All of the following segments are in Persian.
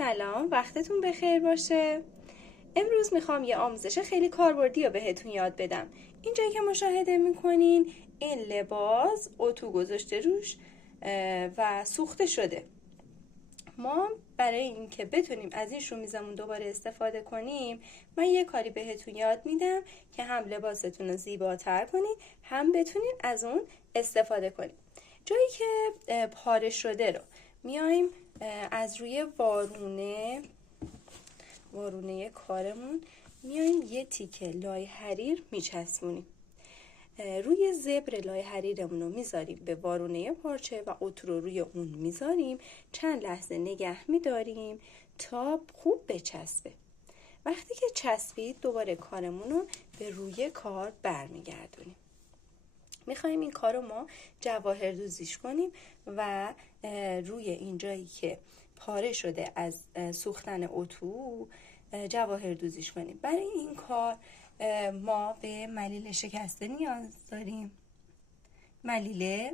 سلام، وقتتون بخیر باشه. امروز میخوام یه آموزش خیلی کاربردی رو بهتون یاد بدم. اینجایی که مشاهده میکنین این لباس اتو گذاشته روش و سوخته شده. ما برای اینکه بتونیم از این شومیزمون دوباره استفاده کنیم، من یه کاری بهتون یاد میدم که هم لباستون رو زیباتر کنید، هم بتونین از اون استفاده کنید. جایی که پاره شده رو میایم از روی وارونه کارمون میایم یه تیکه لای حریر میچسبونیم. روی زبر لای حریرمون رو میذاریم به وارونه پارچه و اتو رو روی اون میذاریم. چند لحظه نگه میداریم تا خوب بچسبه. وقتی که چسبید دوباره کارمون رو به روی کار برمیگردونیم. میخوایم این کار رو ما جواهر دوزیش کنیم و روی این جایی که پاره شده از سوختن اتو جواهر دوزیش کنیم. برای این کار ما به ملیل شکسته نیاز داریم. ملیله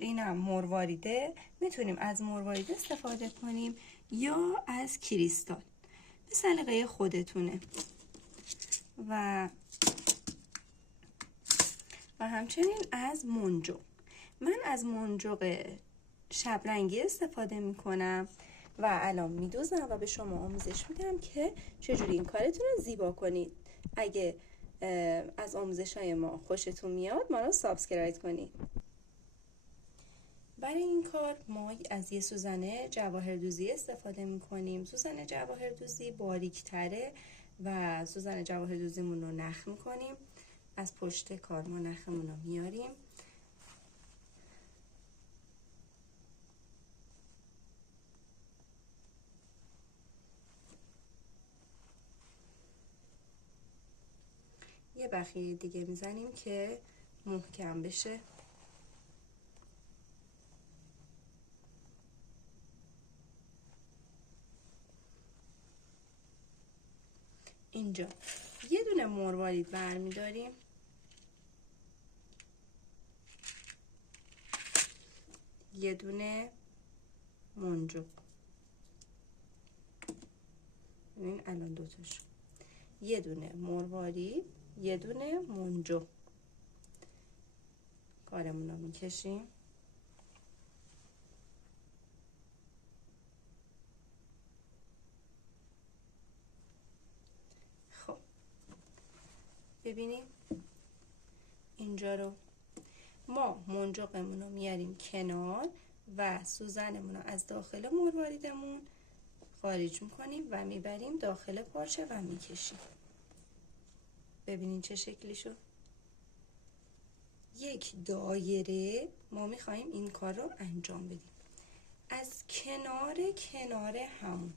اینم مرواریده، میتونیم از مروارید استفاده کنیم یا از کریستال، به سلیقه خودتونه. و همچنین از منجق. من از منجق شبرنگی استفاده میکنم و الان میدوزم و به شما آموزش میدم که چجوری این کارتون رو زیبا کنید. اگه از آموزش‌های ما خوشتون میاد ما رو سابسکرایب کنید. برای این کار ما از یه سوزن جواهردوزی استفاده میکنیم. سوزن جواهردوزی باریک تره و سوزن جواهردوزیمون رو نخ میکنیم. از پشت کار ما نخمون رو میاریم. یه بخیه دیگه میزنیم که محکم بشه. اینجا یه دونه مروارید برمیداریم، یه دونه منجق. ببین الان دوتاش، یه دونه مروارید یه دونه منجق. کارمون رو میکشیم. خب ببینیم اینجا رو ما منجقمون رو میاریم کنار و سوزنمون رو از داخل مرواریدمون خارج میکنیم و میبریم داخل پارچه و میکشیم. ببینین چه شکلی شد. یک دایره ما میخواییم این کار رو انجام بدیم. از کنار همون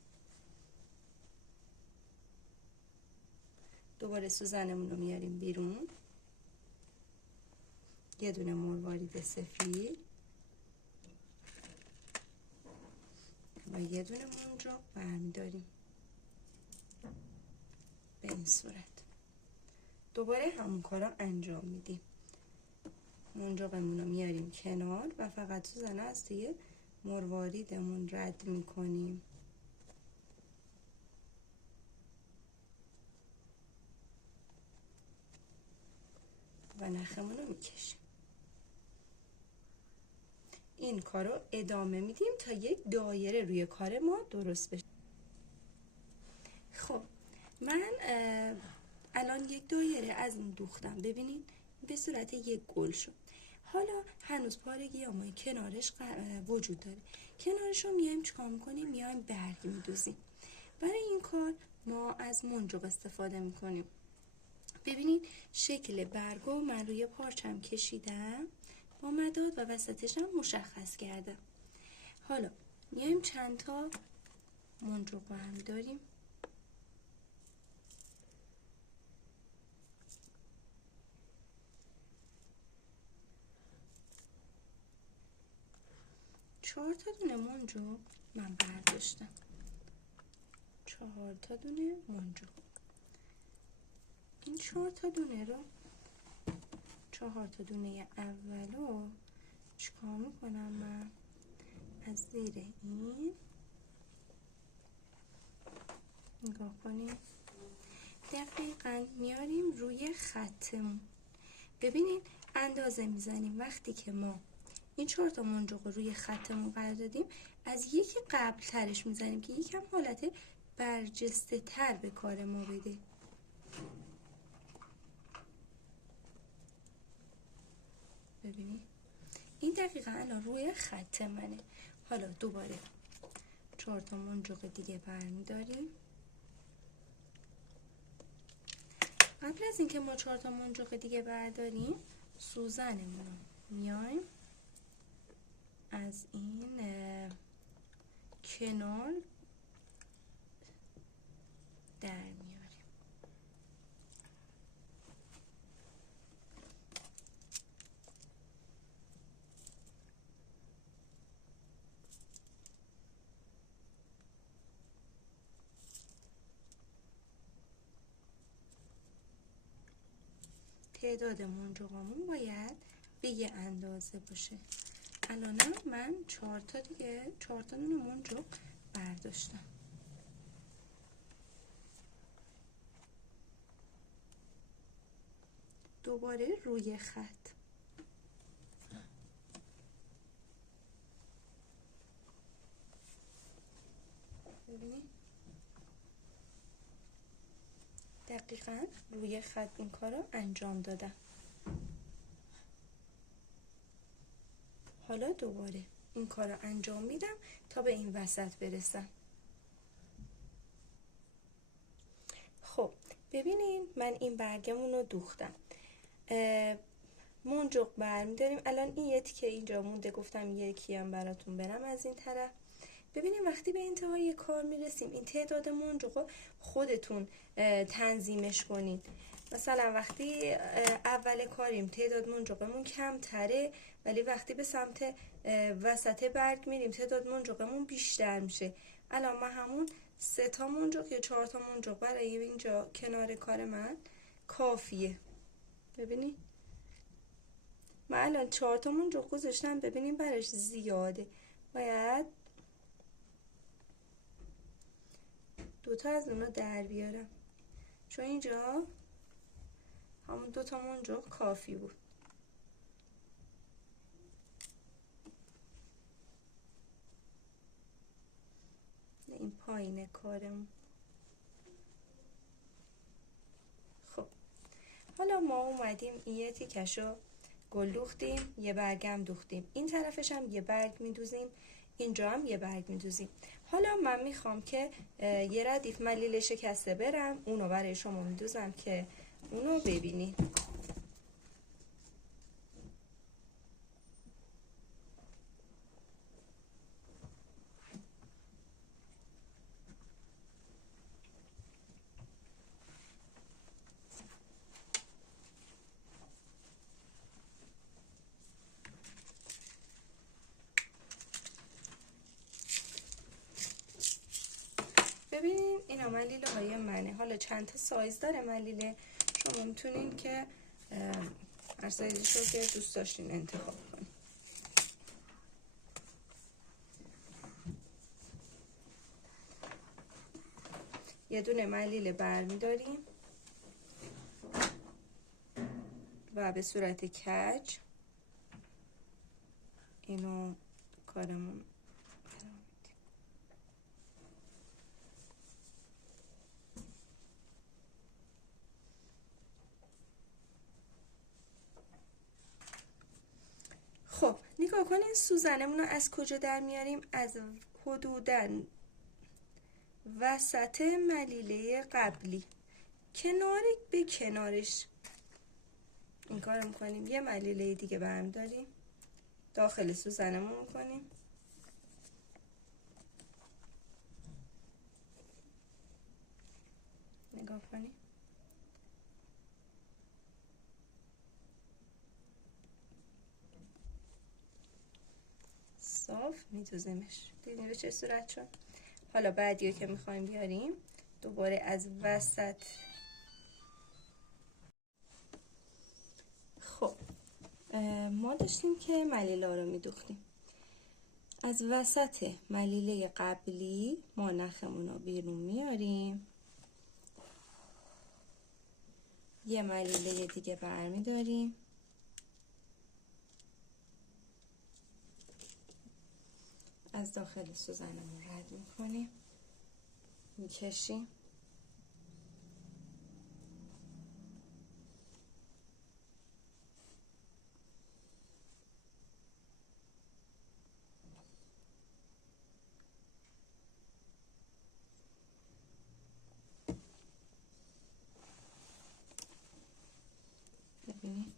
دوباره سوزنمون رو میاریم بیرون، یه دونه مروارید سفید و یه دونه منجق برمیداریم به این صورت. دوباره همون کار رو انجام میدیم. منجقمون رو میاریم کنار و فقط سوزن از توی مرواریدمون رد میکنیم. و نخمون رو میکشیم. این کار رو ادامه میدیم تا یک دایره روی کار ما درست بشه. خب من الان یک دایره از این دوختم. ببینید به صورت یک گل شد. حالا هنوز پارگی ها ما کنارش وجود داره. کنارش رو میایم چیکار میکنیم؟ میایم برگ میدوزیم. برای این کار ما از منجق استفاده میکنیم. ببینید شکل برگو من روی پارچم کشیدم با مداد و وسطش هم مشخص کردم. حالا میایم چند تا منجق برمیداریم. چهار تا دونه منجق من برداشتم. 4 تا دونه منجق. این 4 تا دونه رو 4 تا دونه اولو چیکار میکنم؟ من از زیر این کنیم. دقیقاً میاریم روی خطمون. ببینید اندازه میزنیم. وقتی که ما این 4 تا منجق رو روی خطمون قرار دادیم، از یکی قبل ترش میزنیم که یکم حالت برجسته تر به کار ما بده. ببینید این دقیقا الان روی خط منه. حالا دوباره 4 تا منجق دیگه برمیداریم. قبل از اینکه ما 4 تا منجق دیگه برداریم، سوزنمون رو میایم از این کنار در میاریم. تعداد منجقامون باید به یه اندازه باشه. الانم من 4 تا دونه منجق برداشتم. دوباره روی خط. ببینید دقیقاً روی خط این کار رو انجام دادم. حالا دوباره این کار رو انجام میدم تا به این وسط برسم. خب ببینین من این برگمون رو دوختم. منجق برمیداریم. الان این یه تیکه اینجا مونده، گفتم یکی هم براتون برم از این طرف. ببینیم وقتی به انتهای کار میرسیم این تعداد منجق رو خودتون تنظیمش کنین. مثلا وقتی اول کاریم تعداد منجقمون کمتره، ولی وقتی به سمت وسط برگ میریم تعداد منجقمون بیشتر میشه. الان من همون 3 تا منجق یا 4 تا منجق برای اینجا کنار کار من کافیه. ببینید من الان 4 تا منجق گذاشتم. ببینیم براش زیاده، باید 2 تا از اونو در بیارم، چون اینجا همون 2 تا منجق کافی بود. این پایین کارم. خب حالا ما اومدیم این یه تیکشو گل دوختیم، یه برگم دوختیم، این طرفش هم یه برگ میدوزیم، اینجا هم یه برگ میدوزیم. حالا من میخوام که یه ردیف ملیل شکسته برم، اونو برای شما میدوزم که اونو ببینید. ببینین اینا ملیله های منه. حالا چند تا سایز داره ملیله، شما میتونین که هر سایزش رو که دوست داشتین انتخاب کنین. یه دونه ملیله برمیداریم و به صورت کج اینو کارمون خب نگاه کنین سوزنمون رو از کجا در میاریم؟ از حدوداً وسط ملیله قبلی، کنار به کنارش این کار میکنیم. یه ملیله دیگه برمیداریم داخل سوزنمون میکنیم، نگاه کنیم صاف میدوزیمش. دیدین به چه صورت شد؟ حالا بعدی رو که میخوایم بیاریم دوباره از وسط. خب ما داشتیم که ملیله رو میدوختیم، از وسط ملیله قبلی ما نخمون رو بیرون میاریم یه ملیله دیگه برمی‌داریم، از داخل سوزنمون رد می‌کنیم، می‌کشیم، ببینید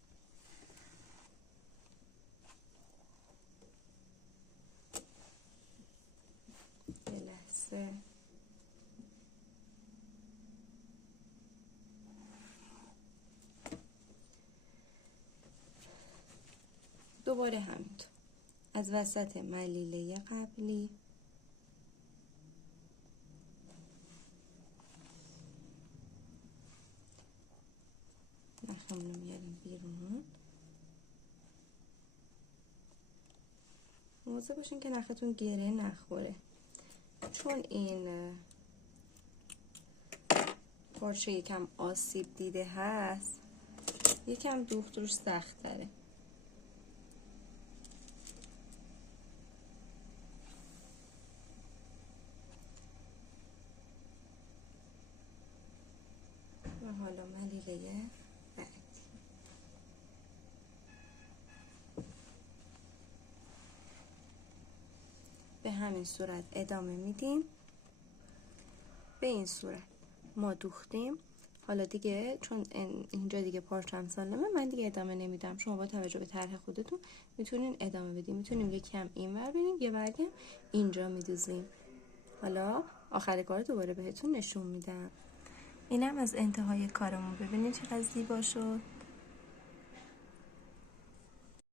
یه لحظه دوباره همینطور از وسط ملیله قبلی نخمون رو میاریم بیرون. مواظب باشین که نختون گره نخوره، چون این پارچه یکم آسیب دیده هست، یکم دوخت روش سخت تره. و حالا ملیله بعدی. به همین صورت ادامه میدیم. به این صورت ما دوختیم. حالا دیگه چون اینجا دیگه پارچم سالمه، من دیگه ادامه نمیدم. شما با توجه به طرح خودتون میتونین ادامه بدیم. میتونیم یکم اینور بریم، یه برگم اینجا میدوزیم. حالا آخر کار دوباره بهتون نشون میدم. اینم از انتهای کارمون. ببینید چقدر زیبا شد.